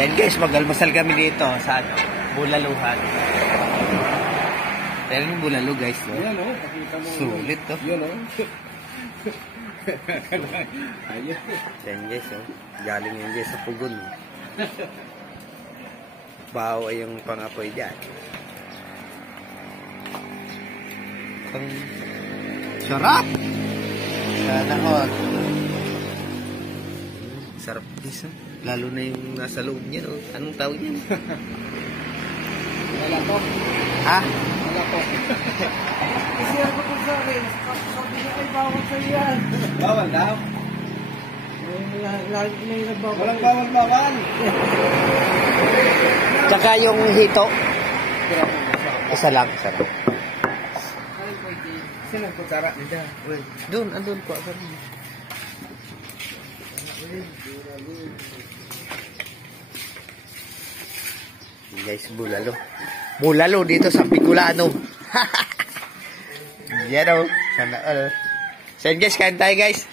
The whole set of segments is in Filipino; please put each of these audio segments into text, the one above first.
Then guys, mag-almasal kami dito sa ano, Bulaluhan. Pero yung Bulalo guys, no? Yan o, pakita mo. Sulit to. Yan o. Ayun. Then guys, oh, galing yung guys sa Pugon. Bao ay yung pangapoy dyan. Ang sarap! Sana all. Sarap guys, oh. Lalo na yung nasa loob niya, no? Anong tawag niya? Wala po. Ha? Wala po. Kasi ako po sa akin, sabi niya ay bawal sa iyan. Bawal daw. Lagi may nagbawal. Walang bawal. Tsaka yung hito. Isa lang, isa lang. Sino ang kutsara nila? Doon, andun po. Guys, bulalo. Bulalo dito sa Bicolano. Yan o. Sana all. So guys, kain tayo guys.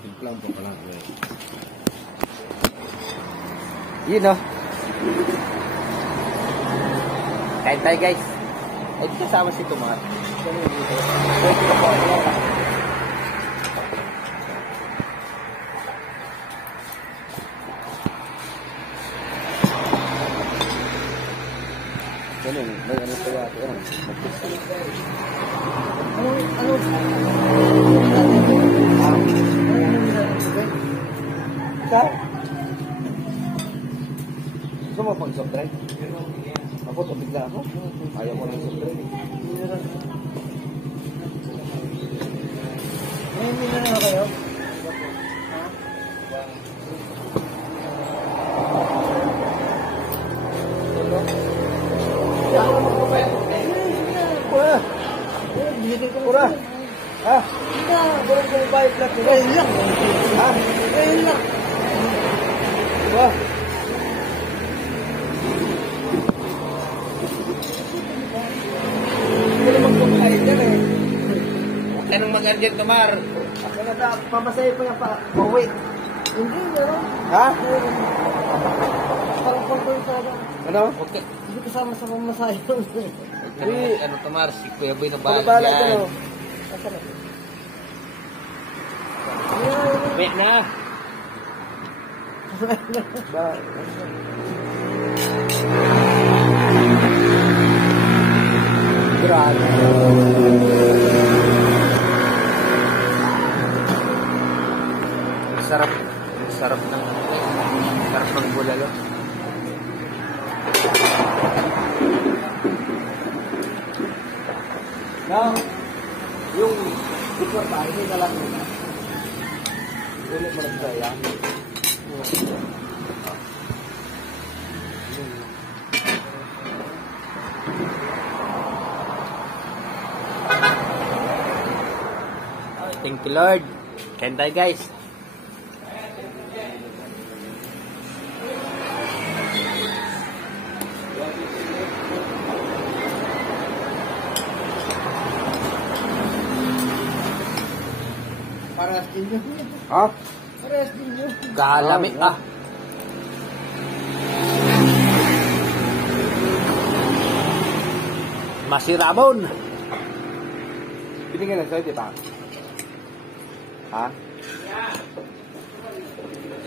Timplang po pala. Yun o. Kain tayo guys. Ay, kasama si Tomar. Ganun, may ano pa yata yan. Gusto mo pang soft drink? Ako, tubig na ako. Ayaw ko ng soft drink. Hindi na nga kayo? Pura! Ha? Kurang kong bayad lang. Ayun lang. Ha? Ayun lang. Diba? Hindi naman kong bayad yan eh. Huwag ka nang mag-argent, Tomar. Ako na daw, pamasahe pa nga pa. Pauwi. Hindi na. Ha? Parang pagkakas sa akin. Ano? Okay. Hindi kasama sa pamasahe. Ano, Tomar? Si Kuya Boy na Pagbabalag bahala ka dyan. no? Asan na? Wait na. Ba? Grabe. Sarap. Sarap ng sarap ng bulalo. Now, yung bukor pa, hindi na lang muna. Ulit mo lang saya. Thank you, Lord. Kain tayo, guys. Parehas din yun. Ha? Parehas din yun. Kalami. Ah. Masirabon. Binigyan na sa'yo, di ba? Ha?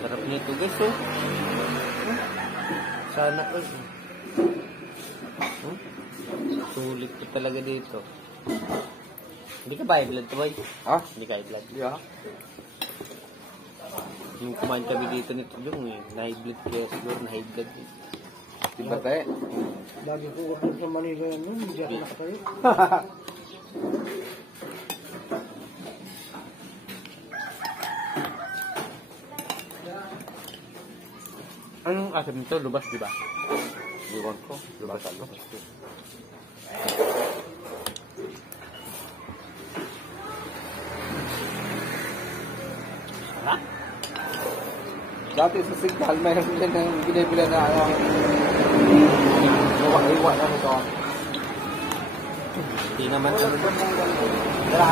Sarap nito, guys, oh. Sana, oh. Sulit ko talaga dito. Hindi ka ba high blood, boy? Ha? Hindi ka high blood. Yeah. Yung kumain kami dito nito, yung na-high blood kaya siguro na-high blood. Di ba tayo? Lagi ko ako sa Manila yan nun. Hindi ako nakatayo. Anong asam nito? Lubas, di ba? Iwan ko. Lubas ako. Ha? Dati sa Signal, mayroon din ng binibila na ganito. Hindi naman Wala ano. ko ng ganito. Tara.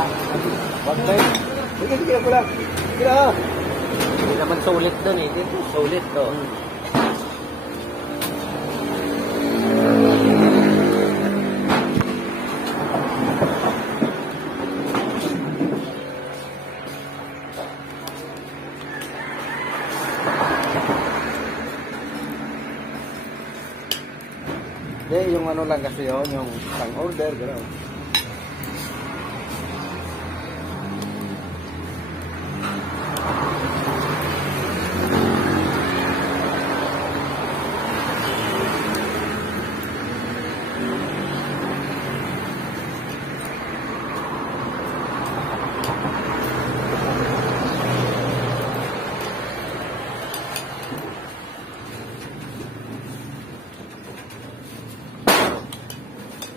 Wag na yun. Sige ko lang. Sige na. Hindi naman sulit doon eh. Dito sulit to. Hindi, yung ano lang kasi yun, yung isang order, gano'n.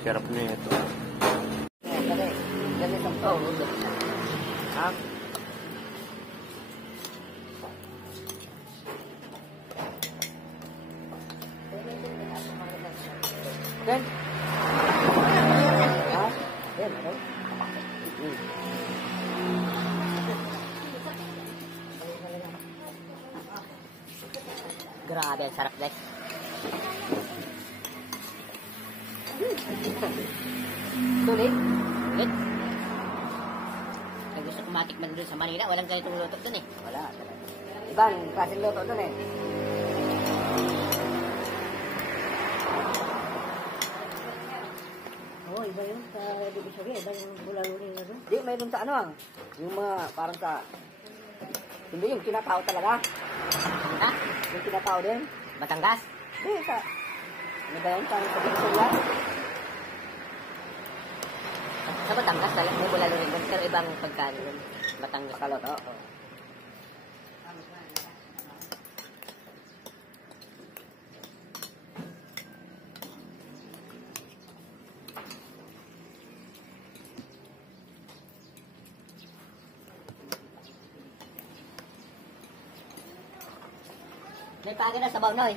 Sarap na ito. Dali, dali sa to. Ha? Then? Ha? Then, okay? Grabe, ang sarap guys. Sulit. Sulit. Kung gusto kumatikman doon sa Manila, walang ganitong luto doon eh. Wala, talaga. Ibang klaseng luto doon eh. Oo, iba yun sa Divisoria, iba yung bulang-uling na doon. Di, mayroon sa ano, yung mga parang sa, hindi yung tinatao talaga. Ha? Yung tinatao din. Batangas? Di, sa, ano ba yun, sa Pilipinas? Sa Batangas, may bulang-uling doon, pero ibang pagkain doon. Batangas. Kaloto, oo. May pagi na sabaw na eh.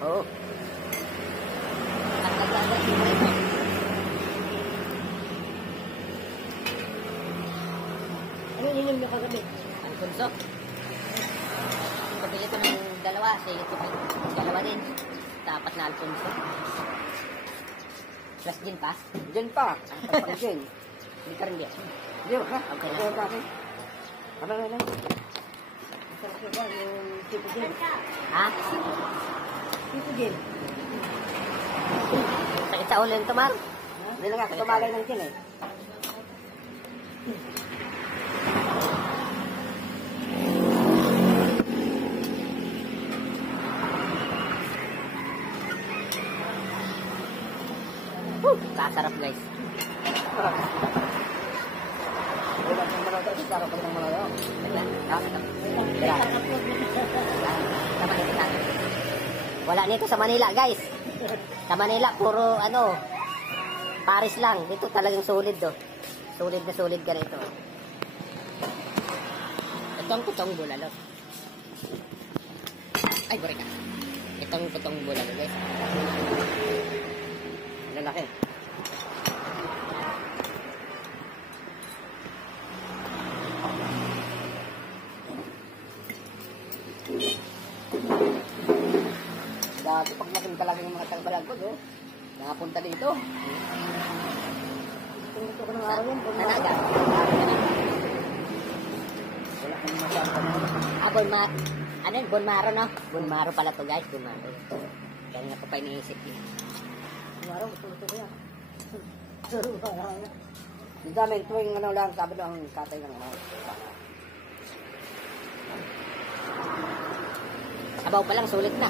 Oo. Ang nagkakaroon mo rin. Ano ininom niyo kagabi? Ang punso. Pabili ko ng dalawa, sige ko dalawa din. Tapat na Alfonso. Plus gin pa. Diyan pa. Ang pang gin. Hindi ka rin diyan. Di, wag na. Okay na. Okay, okay. Ano na lang? Sarap na ba yung tipo gin? Ha? Tipo gin. Sakit sa ulo yung tumar. Hindi na nga, tumalay ng gin eh. Kasarap guys. Wala kang malayo, sarap ka ng malayo. Wala. Tama nito sa akin. Wala nito sa Manila guys. Sa Manila puro ano Paris lang. Dito talagang solid do. Solid na solid ka rito. Itong putong bulalo. Ay, buri ka. Itong putong bulalo guys. Lalaki. Dati pag nakin talaga yung mga tagabalag ko, no? Nakapunta dito. Gusto ko ng araw yun. Nanaga. Wala kang masyadong panahon. Ah, Bonmaro. Ano yun? Bonmaro, no? Bonmaro pala to guys. Bonmaro. Kaya nga ko pa iniisip yun. Araw, gusto ko yan. Yung dami, tuwing ano lang, sabi ng katay ng mga. Sabaw pa lang, sulit na.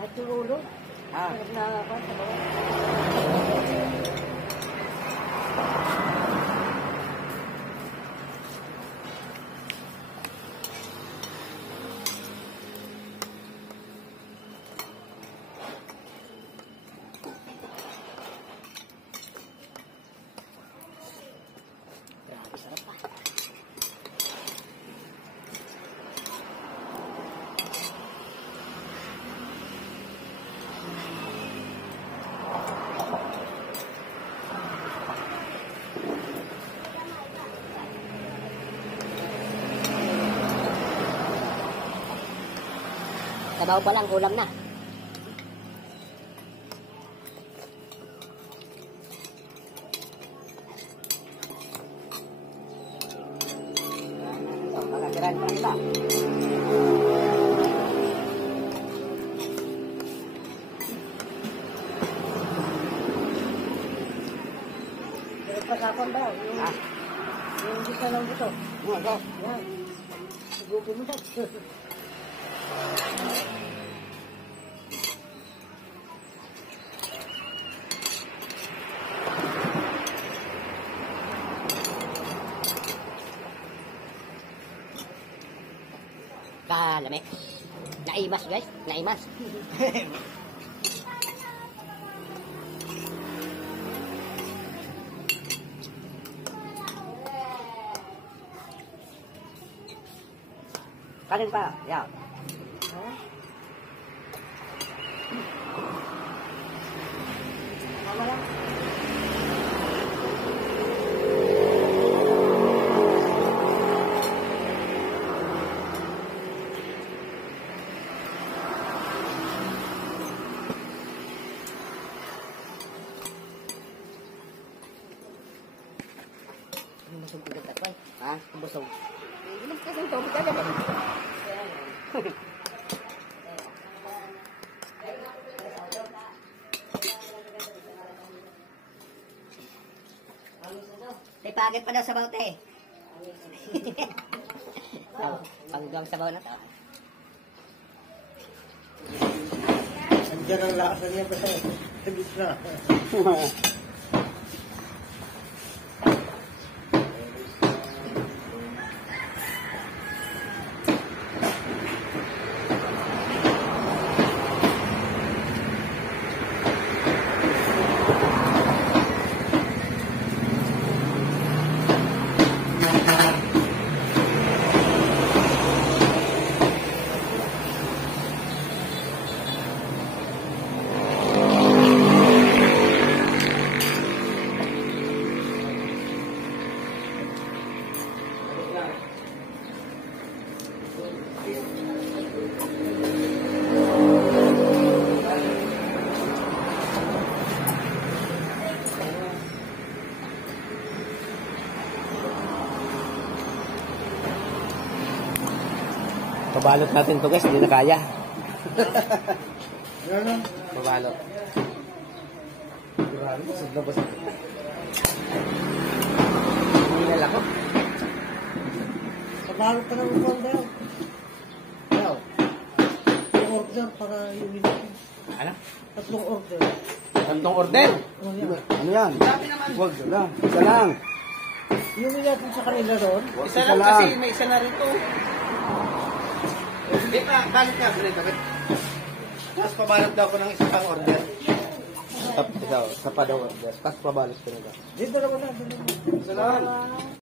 At yung ulo, Ah, naglalakad sa bawah. Sabaw pa lang, ulam na. Pagkasiran pa kita. Pero pasapon daw. Ah, Yung gisa lang dito. okay. Yan. Sigupin mo daw. Kalame. Naimas guys, naimas. Kanin pa, ya. Tama lang. Busog ko dito, boy. Ha? Busog. Inom kasi ito, bigyan ka. May pagit pa daw sa baute eh. Panggang sabaw na to. Andiyan ang lasa niya pa sa gitna. Pabalot natin to guys, hindi na kaya. Yan lang. Pabalot. Grabe, busog na busog. Hindi na lang ako. Sabalot pa ng upang daw. Daw. Order para yung minute. Ano? 3 order. Tatlong order. Oh, yan. Ano yan? Huwag lang. Isa lang. Yung minute sa kanila doon. Isa lang kasi may isa na rito. Di pa, balik ka, Brenda. Tapos pabalot daw ko ng isang pang order. Sa pa daw order. Tapos pabalot ko na daw. Dito naman na. Isa lang.